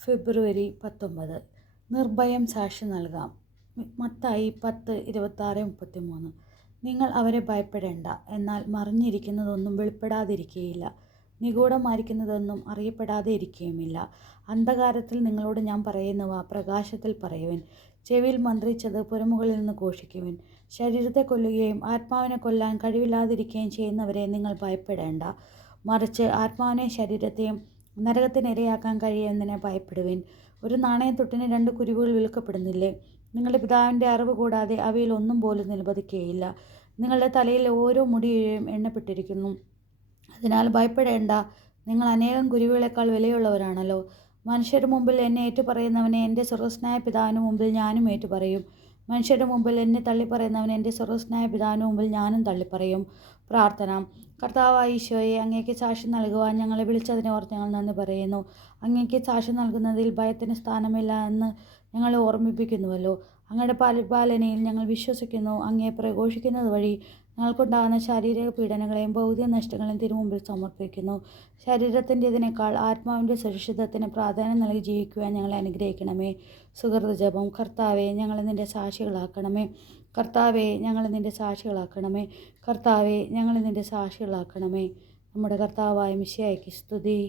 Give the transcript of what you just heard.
ഫെബ്രുവരി 19. നിർഭയം സാക്ഷി നൽകാം. മത്തായി 10:26-33. നിങ്ങൾ അവരെ ഭയപ്പെടേണ്ട, എന്നാൽ മറഞ്ഞിരിക്കുന്നതൊന്നും വെളിപ്പെടാതിരിക്കുകയില്ല, നിഗൂഢമായിരിക്കുന്നതൊന്നും അറിയപ്പെടാതെ ഇരിക്കുകയുമില്ല. അന്ധകാരത്തിൽ നിങ്ങളോട് ഞാൻ പറയുന്നവ പ്രകാശത്തിൽ പറയുവിൻ, ചെവിയിൽ മന്ത്രിച്ചത് പുരമുകളിൽ നിന്ന് ഘോഷിക്കുവിൻ. ശരീരത്തെ കൊല്ലുകയും ആത്മാവിനെ കൊല്ലാൻ കഴിവില്ലാതിരിക്കുകയും ചെയ്യുന്നവരെ നിങ്ങൾ ഭയപ്പെടേണ്ട, മറിച്ച് ആത്മാവിനെയും ശരീരത്തെയും നരകത്തിനിരയാക്കാൻ കഴിയുന്നതിനെ ഭയപ്പെടുവിൻ. ഒരു നാണയത്തുട്ടിന് 2 കുരുവികൾ വിൽക്കപ്പെടുന്നില്ലേ? നിങ്ങളുടെ പിതാവിൻ്റെ അറിവ് കൂടാതെ അവയിൽ ഒന്നും പോലും നിലപതിക്കുകയില്ല. നിങ്ങളുടെ തലയിലെ ഓരോ മുടിയും എണ്ണപ്പെട്ടിരിക്കുന്നു. അതിനാൽ ഭയപ്പെടേണ്ട, നിങ്ങൾ അനേകം കുരുവികളെക്കാൾ വിലയുള്ളവരാണല്ലോ. മനുഷ്യരുടെ മുമ്പിൽ എന്നെ ഏറ്റുപറയുന്നവനെ എൻ്റെ സ്വർഗ്ഗസ്ഥനായ പിതാവിന് മുമ്പിൽ ഞാനും ഏറ്റുപറയും. മനുഷ്യരുടെ മുമ്പിൽ എന്നെ തള്ളിപ്പറയുന്നവനെ എൻ്റെ സ്വർഗ്ഗസ്ഥനായ പിതാവിന് മുമ്പിൽ ഞാനും തള്ളിപ്പറയും. പ്രാർത്ഥന. കർത്താവായ ഈശോയെ, അങ്ങേക്ക് സാക്ഷ്യം നൽകുവാൻ ഞങ്ങളെ വിളിച്ചതിനെ ഓർത്ത് ഞങ്ങൾ നന്ദി പറയുന്നു. അങ്ങേക്ക് സാക്ഷ്യം നൽകുന്നതിൽ ഭയത്തിന് സ്ഥാനമില്ല എന്ന് ഞങ്ങളെ ഓർമ്മിപ്പിക്കുന്നുവല്ലോ. അങ്ങയുടെ പരിപാലനയിൽ ഞങ്ങൾ വിശ്വസിക്കുന്നു. അങ്ങയെ പ്രഘോഷിക്കുന്നത് വഴി ഞങ്ങൾക്കുണ്ടാകുന്ന ശാരീരിക പീഡനങ്ങളെയും ഭൗതിക നഷ്ടങ്ങളെയും തിരുമുമ്പിൽ സമർപ്പിക്കുന്നു. ശരീരത്തിൻ്റെതിനേക്കാൾ ആത്മാവിൻ്റെ സുരക്ഷിതത്വത്തിന് പ്രാധാന്യം നൽകി ജീവിക്കുവാൻ ഞങ്ങളെ അനുഗ്രഹിക്കണമേ. സുഹൃത ജപം. കർത്താവെ, ഞങ്ങളെ നിൻ്റെ സാക്ഷികളാക്കണമേ. കർത്താവെ, ഞങ്ങളെ നിൻ്റെ സാക്ഷികളാക്കണമേ. കർത്താവെ, ഞങ്ങളെ നിൻ്റെ സാക്ഷികളാക്കണമേ. നമ്മുടെ കർത്താവായ മിശിഹായ്ക്ക് സ്തുതി.